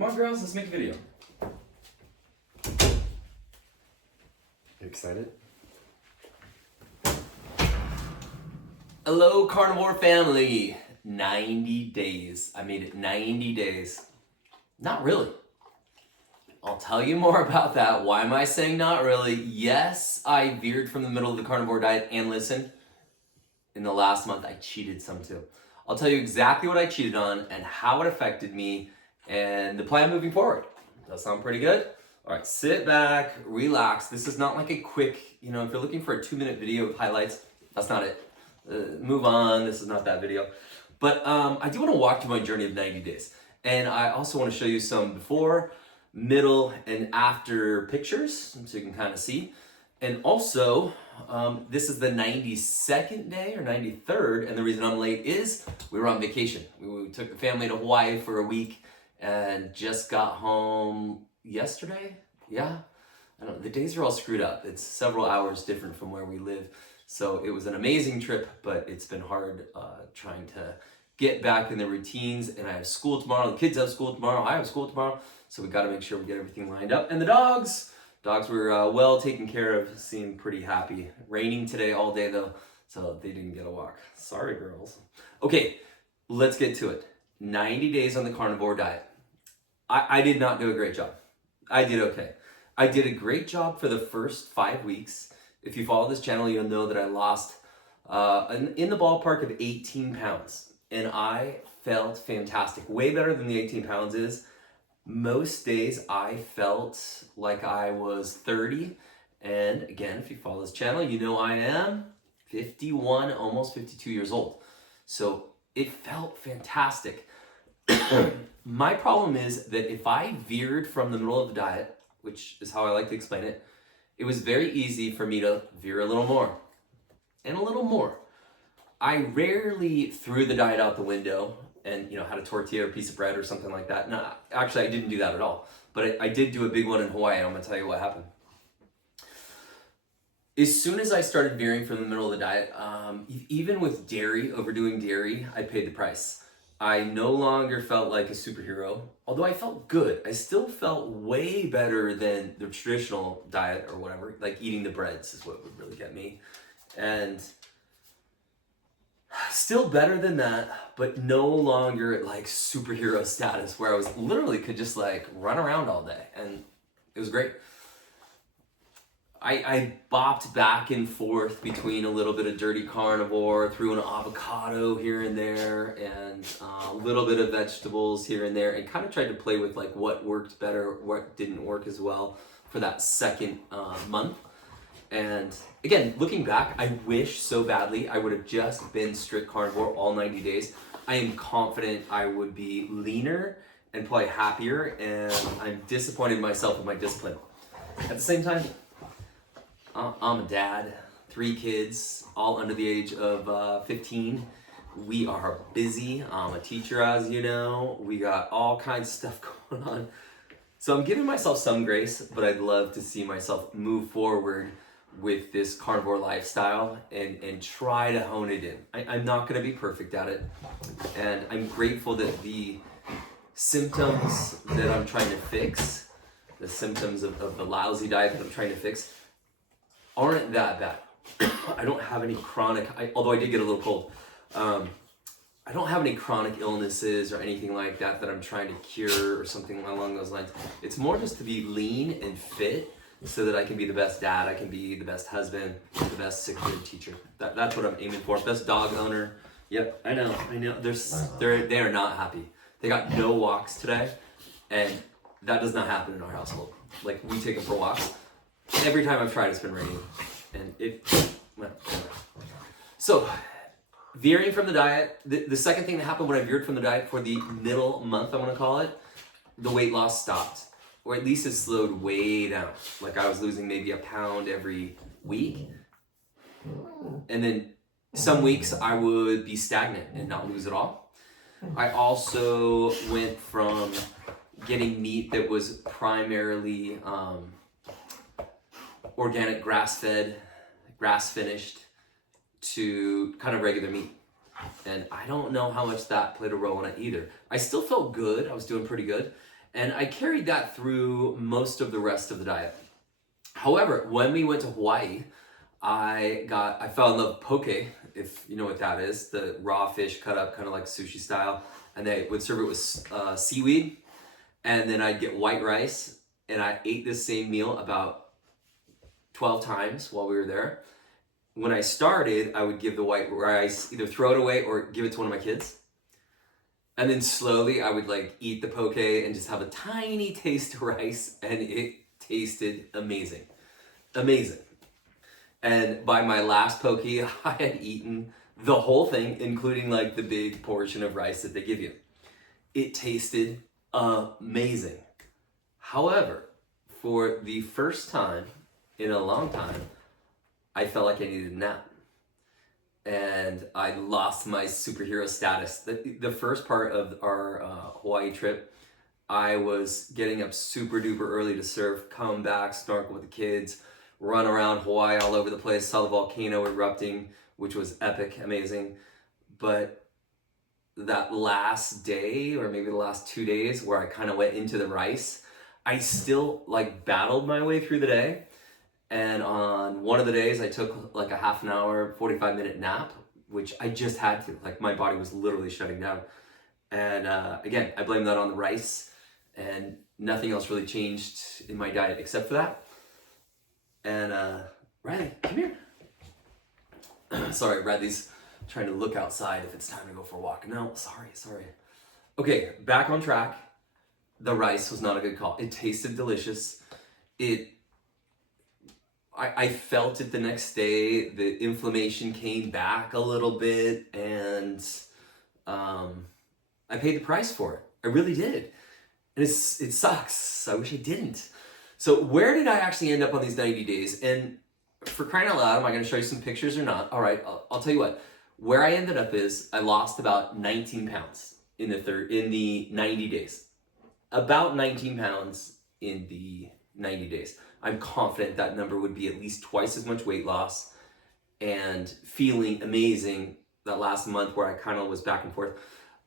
Come on, girls, let's make a video. You excited? Hello, Carnivore family. 90 days. I made it 90 days. Not really. I'll tell you more about that. Why am I saying not really? Yes, I veered from the middle of the carnivore diet, and listen, in the last month I cheated some too. I'll tell you exactly what I cheated on and how it affected me and the plan moving forward. Does that sound pretty good? All right, sit back, relax. This is not like a quick, if you're looking for a 2-minute video of highlights, that's not it. Move on, this is not that video. But I do want to walk through my journey of 90 days. And I also want to show you some before, middle, and after pictures so you can kind of see. And also, this is the 92nd day or 93rd, and the reason I'm late is we were on vacation. We took the family to Hawaii for a week and just got home yesterday. Yeah, I don't know, the days are all screwed up. It's several hours different from where we live. So it was an amazing trip, but it's been hard trying to get back in the routines. And I have school tomorrow. The kids have school tomorrow. I have school tomorrow. So we got to make sure we get everything lined up. And the dogs were well taken care of. Seemed pretty happy. Raining today all day though, so they didn't get a walk. Sorry, girls. Okay, let's get to it. 90 days on the carnivore diet. I did not do a great job. I did okay. I did a great job for the first 5 weeks. If you follow this channel, you'll know that I lost in the ballpark of 18 pounds. And I felt fantastic. Way better than the 18 pounds is. Most days I felt like I was 30. And again, if you follow this channel, you know I am 51, almost 52 years old. So it felt fantastic. My problem is that if I veered from the middle of the diet, which is how I like to explain it, it was very easy for me to veer a little more and a little more. I rarely threw the diet out the window and had a tortilla or a piece of bread or something like that. No, actually I didn't do that at all. But I did do a big one in Hawaii, and I'm gonna tell you what happened. As soon as I started veering from the middle of the diet, even with dairy, overdoing dairy, I paid the price. I no longer felt like a superhero, although I felt good. I still felt way better than the traditional diet or whatever. Like eating the breads is what would really get me. And still better than that, but no longer like superhero status where I was literally could just like run around all day, and it was great. I bopped back and forth between a little bit of dirty carnivore, threw an avocado here and there, and a little bit of vegetables here and there, and kind of tried to play with like what worked better, what didn't work as well for that second month. And again, looking back, I wish so badly I would have just been strict carnivore all 90 days. I am confident I would be leaner and probably happier, and I'm disappointed in myself with my discipline. At the same time, I'm a dad, 3 kids, all under the age of 15. We are busy. I'm a teacher, as you know. We got all kinds of stuff going on. So I'm giving myself some grace, but I'd love to see myself move forward with this carnivore lifestyle and try to hone it in. I'm not going to be perfect at it. And I'm grateful that the symptoms that I'm trying to fix, the symptoms of the lousy diet that I'm trying to fix, aren't that bad. I don't have any chronic, although I did get a little cold, I don't have any chronic illnesses or anything like that I'm trying to cure or something along those lines. It's more just to be lean and fit so that I can be the best dad, I can be the best husband, the best 6th grade teacher. That's what I'm aiming for. Best dog owner. Yep, I know. They are not happy. They got no walks today, and that does not happen in our household. Like, we take them for walks. Every time I've tried, it's been raining, and so veering from the diet. The second thing that happened when I veered from the diet for the middle month, I want to call it, the weight loss stopped, or at least it slowed way down. Like I was losing maybe a pound every week, and then some weeks I would be stagnant and not lose at all. I also went from getting meat that was primarily organic, grass-fed, grass-finished, to kind of regular meat. And I don't know how much that played a role in it either. I still felt good. I was doing pretty good. And I carried that through most of the rest of the diet. However, when we went to Hawaii, I fell in love with poke, if you know what that is, the raw fish cut up kind of like sushi style. And they would serve it with seaweed. And then I'd get white rice. And I ate this same meal about 12 times while we were there. When I started, I would give the white rice, either throw it away or give it to one of my kids. And then slowly I would like eat the poke and just have a tiny taste of rice, and it tasted amazing. Amazing. And by my last poke, I had eaten the whole thing, including like the big portion of rice that they give you. It tasted amazing. However, for the first time in a long time, I felt like I needed a nap. And I lost my superhero status. The first part of our Hawaii trip, I was getting up super duper early to surf, come back, snorkel with the kids, run around Hawaii all over the place, saw the volcano erupting, which was epic, amazing. But that last day, or maybe the last 2 days, where I kind of went into the rice, I still like battled my way through the day. And on one of the days, I took like a half an hour, 45-minute nap, which I just had to. Like my body was literally shutting down. And again, I blame that on the rice, and nothing else really changed in my diet except for that. And Riley, come here. Sorry, Riley's trying to look outside if it's time to go for a walk. No, sorry. Okay, back on track. The rice was not a good call. It tasted delicious. I felt it the next day. The inflammation came back a little bit, and I paid the price for it. I really did. And it sucks. I wish I didn't. So where did I actually end up on these 90 days? And for crying out loud, am I going to show you some pictures or not? All right, I'll tell you what. Where I ended up is I lost about 19 pounds in the 90 days. About 19 pounds in the 90 days. I'm confident that number would be at least twice as much weight loss, and feeling amazing that last month where I kind of was back and forth.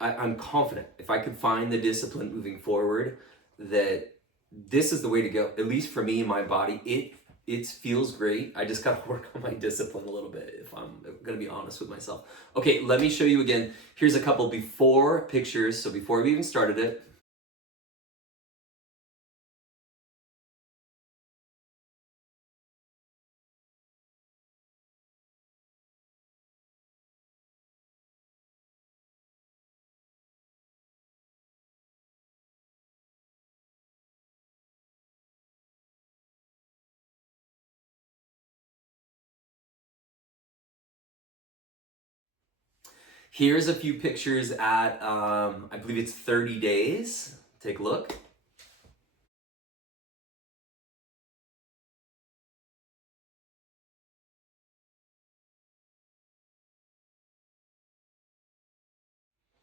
I'm confident if I could find the discipline moving forward that this is the way to go. At least for me and my body, it feels great. I just got to work on my discipline a little bit, if I'm going to be honest with myself. Okay, let me show you again. Here's a couple before pictures. So before we even started it, here's a few pictures at, I believe it's 30 days. Take a look.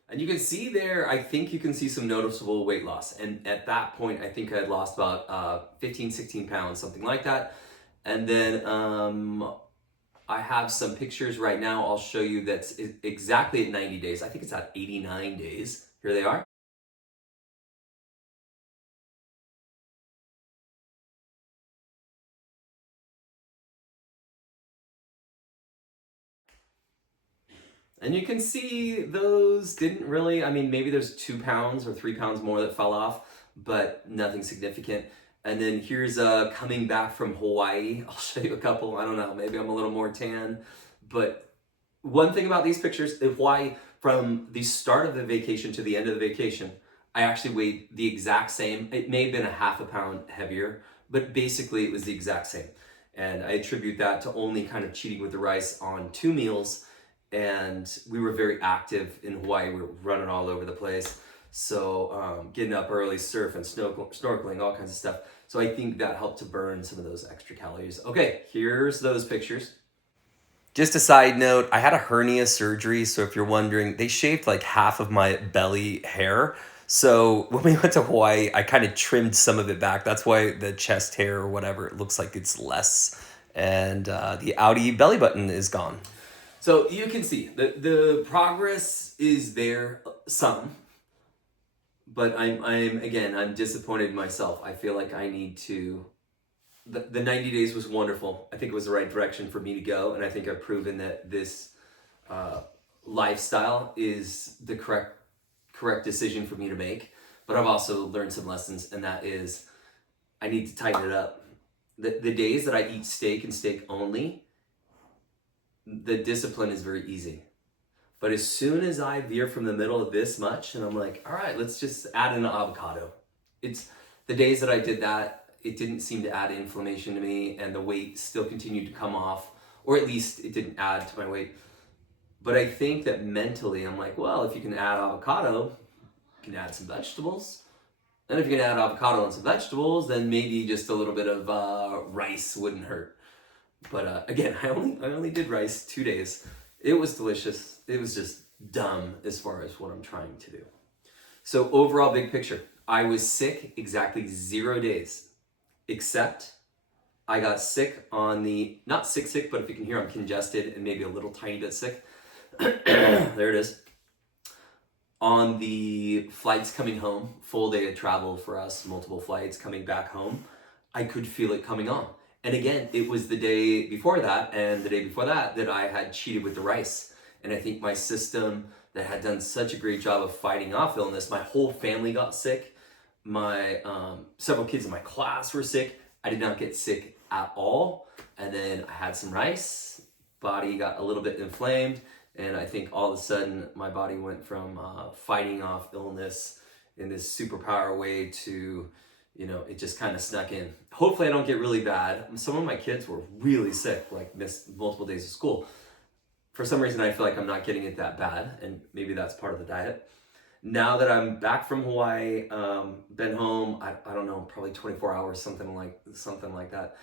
And you can see there, I think you can see some noticeable weight loss. And at that point, I think I had lost about 15, 16 pounds, something like that. And then I have some pictures right now I'll show you that's exactly at 90 days. I think it's at 89 days. Here they are. And you can see those didn't really, I mean, maybe there's 2 pounds or 3 pounds more that fell off, but nothing significant. And then here's coming back from Hawaii. I'll show you a couple. I don't know, maybe I'm a little more tan. But one thing about these pictures is Hawaii, from the start of the vacation to the end of the vacation, I actually weighed the exact same. It may have been a half a pound heavier, but basically it was the exact same. And I attribute that to only kind of cheating with the rice on 2 meals. And we were very active in Hawaii. We were running all over the place. So getting up early, surfing, snorkeling, all kinds of stuff. So I think that helped to burn some of those extra calories. Okay, here's those pictures. Just a side note, I had a hernia surgery. So if you're wondering, they shaved like half of my belly hair. So when we went to Hawaii, I kind of trimmed some of it back. That's why the chest hair or whatever, it looks like it's less. And the outie belly button is gone. So you can see the progress is there some, but I'm disappointed in myself. I feel like I need to. The 90 days was wonderful. I think it was the right direction for me to go, and I think I've proven that this uh, lifestyle is the correct decision for me to make. But I've also learned some lessons, and that is I need to tighten it up. The days that I eat steak and steak only, the discipline is very easy. But as soon as I veer from the middle of this much, and I'm like, all right, let's just add in an avocado. It's the days that I did that, it didn't seem to add inflammation to me, and the weight still continued to come off, or at least it didn't add to my weight. But I think that mentally, I'm like, well, if you can add avocado, you can add some vegetables. And if you can add avocado and some vegetables, then maybe just a little bit of rice wouldn't hurt. But again, I only did rice 2 days. It was delicious. It was just dumb as far as what I'm trying to do. So overall, big picture, I was sick exactly 0 days, except I got sick on the, not sick, but if you can hear, I'm congested and maybe a little tiny bit sick. There it is. On the flights coming home, full day of travel for us, multiple flights coming back home, I could feel it coming on. And again, it was the day before that and the day before that that I had cheated with the rice. And I think my system that had done such a great job of fighting off illness, my whole family got sick. My several kids in my class were sick. I did not get sick at all. And then I had some rice, body got a little bit inflamed. And I think all of a sudden my body went from fighting off illness in this superpower way to, it just kind of snuck in. Hopefully I don't get really bad. Some of my kids were really sick, like missed multiple days of school. For some reason I feel like I'm not getting it that bad, and maybe that's part of the diet. Now that I'm back from Hawaii, been home, I don't know, probably 24 hours, something like that.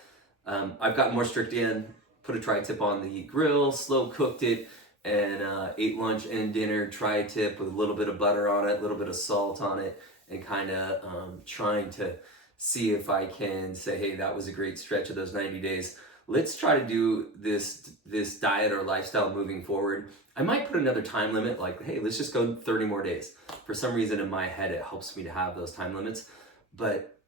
I've gotten more strict in, put a tri-tip on the grill, slow cooked it, and ate lunch and dinner tri-tip with a little bit of butter on it, a little bit of salt on it, and kind of trying to see if I can say, hey, that was a great stretch of those 90 days. Let's try to do this diet or lifestyle moving forward. I might put another time limit, like, hey, let's just go 30 more days. For some reason in my head, it helps me to have those time limits. But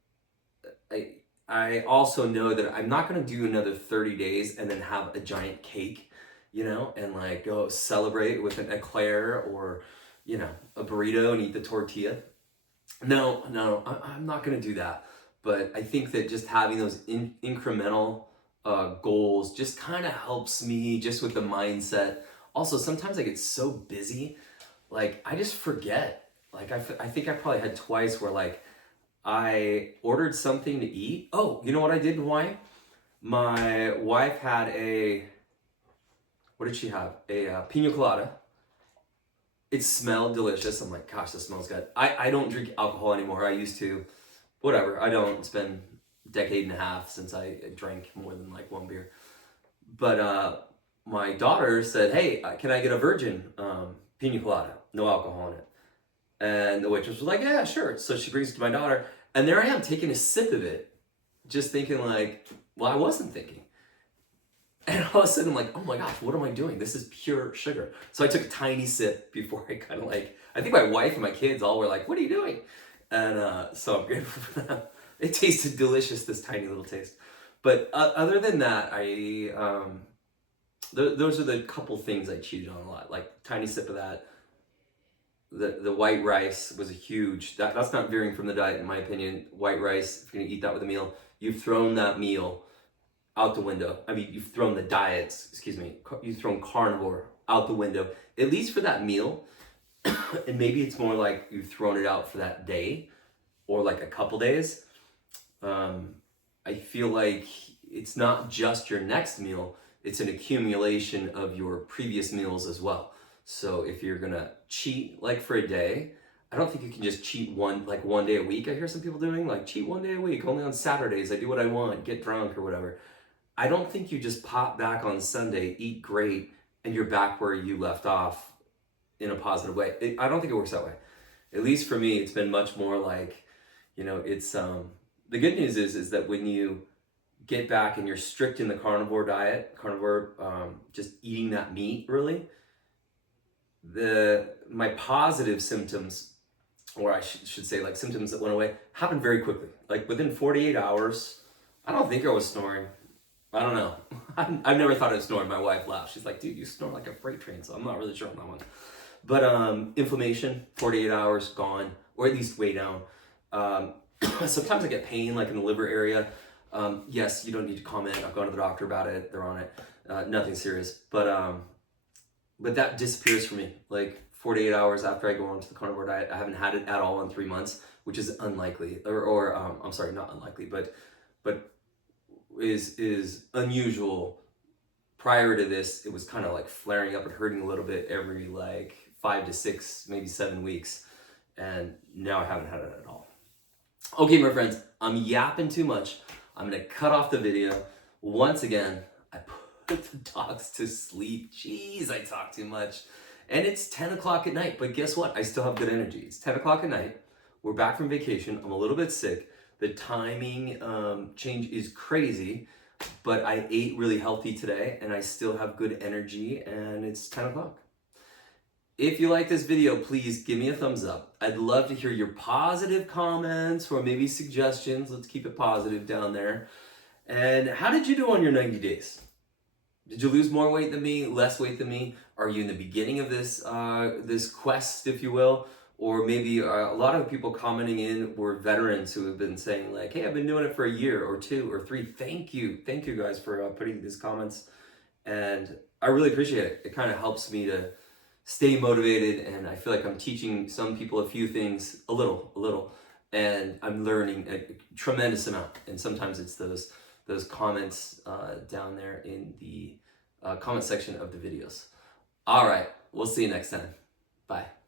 I also know that I'm not gonna do another 30 days and then have a giant cake, and like go celebrate with an eclair or, a burrito and eat the tortilla. No, I'm not gonna do that. But I think that just having those incremental goals just kind of helps me just with the mindset. Also, sometimes I get so busy, like I just forget. Like I think I probably had twice where like I ordered something to eat. Oh, you know what I did in Hawaii? My wife had what did she have? A pina colada. It smelled delicious. I'm like, gosh, this smells good. I don't drink alcohol anymore. I used to. Whatever, I don't. It's been a decade and a half since I drank more than like one beer. But my daughter said, hey, can I get a virgin pina colada? No alcohol in it. And the waitress was like, yeah, sure. So she brings it to my daughter. And there I am taking a sip of it. Just thinking like, well, I wasn't thinking. And all of a sudden I'm like, oh my gosh, what am I doing? This is pure sugar. So I took a tiny sip before I kind of like, I think my wife and my kids all were like, what are you doing? And so I'm grateful for that. It tasted delicious, this tiny little taste. But other than that, those are the couple things I cheated on a lot. Like tiny sip of that. The white rice was a huge, that's not veering from the diet in my opinion. White rice, if you're gonna eat that with a meal, you've thrown that meal out the window. I mean, you've thrown the diets, you've thrown carnivore out the window, at least for that meal. And maybe it's more like you've thrown it out for that day or like a couple days. I feel like it's not just your next meal, it's an accumulation of your previous meals as well. So if you're gonna cheat like for a day, I don't think you can just cheat one day a week. I hear some people doing like cheat one day a week, only on Saturdays, I do what I want, get drunk or whatever. I don't think you just pop back on Sunday, eat great, and you're back where you left off in a positive way. I don't think it works that way. At least for me, it's been much more like, it's, the good news is that when you get back and you're strict in the carnivore diet, just eating that meat really, my positive symptoms or I should say like symptoms that went away, happened very quickly. Like within 48 hours, I don't think I was snoring. I don't know. I've never thought I was snoring. My wife laughed. She's like, dude, you snore like a freight train. So I'm not really sure on that one. But inflammation, 48 hours, gone, or at least way down. Sometimes I get pain like in the liver area. Yes, you don't need to comment. I've gone to the doctor about it. They're on it. Nothing serious. But that disappears for me. Like 48 hours after I go on to the carnivore diet, I haven't had it at all in 3 months, which is unlikely. I'm sorry, not unlikely, but is unusual. Prior to this, it was kind of like flaring up and hurting a little bit every like 5 to 6, maybe 7 weeks. And now I haven't had it at all. Okay, my friends, I'm yapping too much. I'm gonna cut off the video. Once again, I put the dogs to sleep. Jeez, I talk too much. And it's 10 o'clock at night, but guess what? I still have good energy. It's 10 o'clock at night. We're back from vacation. I'm a little bit sick. The timing change is crazy, but I ate really healthy today and I still have good energy, and it's 10 o'clock. If you like this video, please give me a thumbs up. I'd love to hear your positive comments or maybe suggestions. Let's keep it positive down there. And how did you do on your 90 days? Did you lose more weight than me, less weight than me? Are you in the beginning of this this quest, if you will? Or maybe a lot of people commenting in were veterans who have been saying like, hey, I've been doing it for a year or 2 or 3. Thank you guys for putting these comments. And I really appreciate it. It kind of helps me to stay motivated, and I feel like I'm teaching some people a few things, a little, and I'm learning a tremendous amount. And sometimes it's those comments down there in the comment section of the videos. All right, we'll see you next time. Bye.